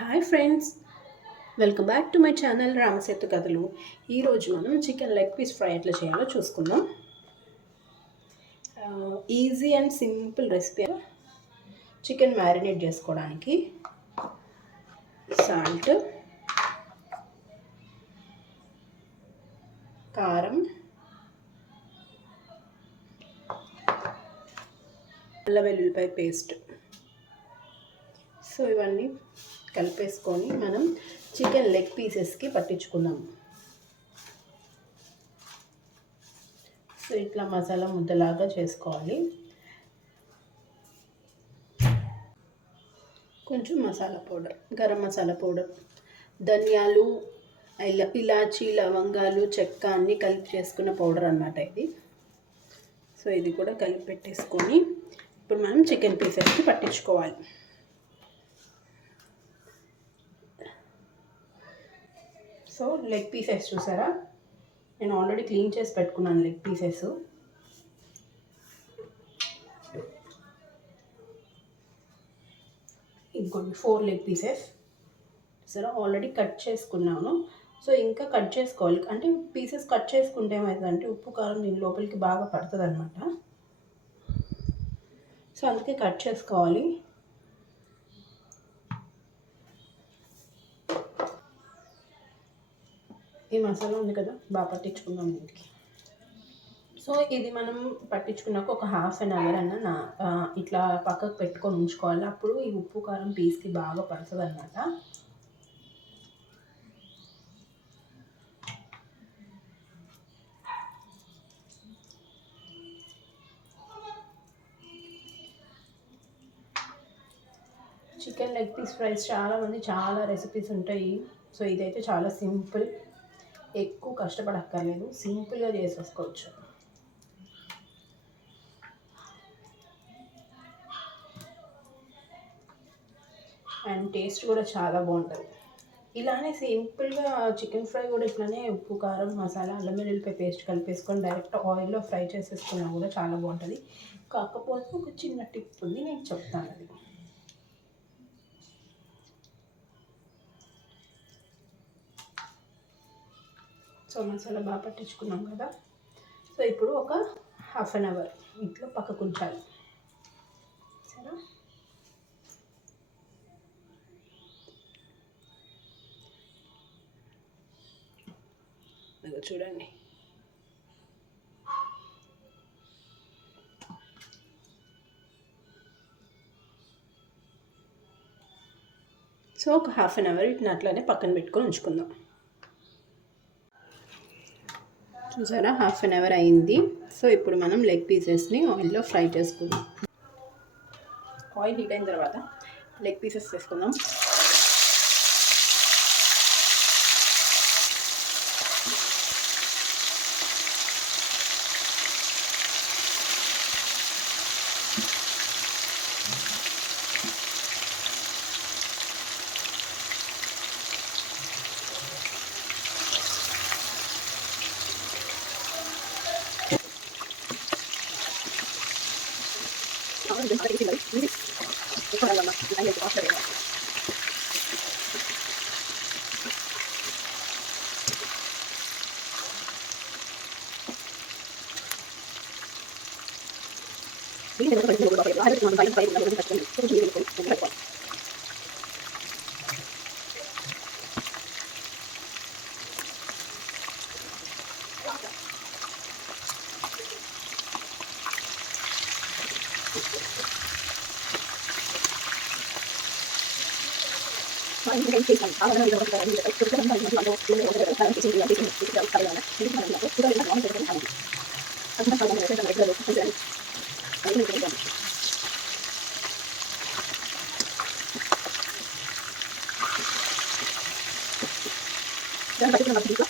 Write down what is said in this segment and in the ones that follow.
Hi friends welcome back to my channel Ramasethu కథలు ఈరోజు మనం చికెన్ లెగ్ పీస్ ఫ్రై ఎట్లా చేయాలో చూసుకుందాం. Easy and simple recipe chicken marinate చేసుకోవడానికి సాల్ట్ కారం అల్ల వెల్లుల్లిపాయ పేస్ట్ సో ఇవన్నీ కలిపేసుకొని మనం చికెన్ లెగ్ పీసెస్కి పట్టించుకుందాం. సో ఇట్లా మసాలా ముద్దలాగా చేసుకోవాలి. కొంచెం మసాలా పౌడర్ గరం మసాలా పౌడర్ ధనియాలు ఇలా ఇలాచి లవంగాలు చెక్క అన్నీ కలిపి చేసుకున్న పౌడర్ అన్నమాట ఇది. సో ఇది కూడా కలిపి పెట్టేసుకొని ఇప్పుడు మనం చికెన్ పీసెస్కి పట్టించుకోవాలి. సో లెగ్ పీసెస్ చూసారా? నేను ఆల్రెడీ క్లీన్ చేసి పెట్టుకున్నాను లెగ్ పీసెస్. ఇంకోటి ఫోర్ లెగ్ పీసెస్. చూసారా ఆల్రెడీ కట్ చేసుకున్నాను. సో ఇంకా కట్ చేసుకోవాలి. అంటే పీసెస్ కట్ చేసుకుంటే ఏమవుతుందంటే ఉప్పు కారం దీని లోపలికి బాగా పడుతుంది అనమాట సో అందుకే కట్ చేసుకోవాలి. ఈ మసాలా ఉంది కదా బాగా పట్టించుకుందాం దీనికి. సో ఇది మనం పట్టించుకున్నాక ఒక హాఫ్ అన్ అవర్ అన్న నా ఇట్లా పక్కకు పెట్టుకొని ఉంచుకోవాలి. అప్పుడు ఈ ఉప్పు కారం పీస్కి బాగా పడుతుంది అనమాట చికెన్ లెగ్ పీస్ ఫ్రైస్ చాలామంది చాలా రెసిపీస్ ఉంటాయి. సో ఇదైతే చాలా సింపుల్. ఎక్కువ కష్టపడక్కర్లేదు సింపుల్గా చేసేసుకోవచ్చు. అండ్ టేస్ట్ కూడా చాలా బాగుంటుంది. ఇలానే సింపుల్గా చికెన్ ఫ్రై కూడా ఇట్లానే ఉప్పు కారం మసాలా అల్లం వెల్లుల్లిపాయ పేస్ట్ కలిపేసుకొని డైరెక్ట్ ఆయిల్లో ఫ్రై చేసేసుకున్నా కూడా చాలా బాగుంటుంది. కాకపోతే ఒక చిన్న టిప్ ఉంది నేను చెప్తాను అది. సో మసాలా బాగా పట్టించుకున్నాం కదా. సో ఇప్పుడు ఒక హాఫ్ అన్ అవర్ ఇంట్లో పక్కకు ఉంచాలి. సరే ఇదిగో చూడండి. సో ఒక హాఫ్ అన్ అవర్ ఇట్లా అట్లనే పక్కన పెట్టుకొని ఉంచుకుందాం. చూసారా? హాఫ్ అన్ అవర్ అయింది. సో ఇప్పుడు మనం లెగ్ పీసెస్ని ఆయిల్లో ఫ్రై చేసుకుందాం. ఆయిల్ హీట్ అయిన తర్వాత లెగ్ పీసెస్ వేసుకుందాం. తెలిసింది ఎక్కువ రాదమ్మా నైట్ వస్తుంది Thank you. dan bagi teman-teman juga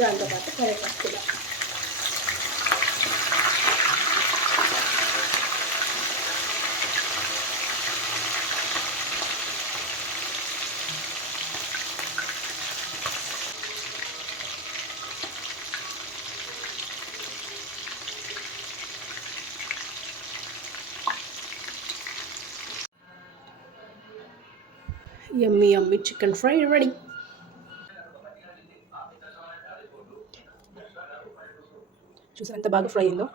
ஜாந்த பார்த்து கரெக்ட் ஆகிடும் yummy yummy chicken fry ready చూసారు ఎంత బాగా ఫ్రై అయిందో?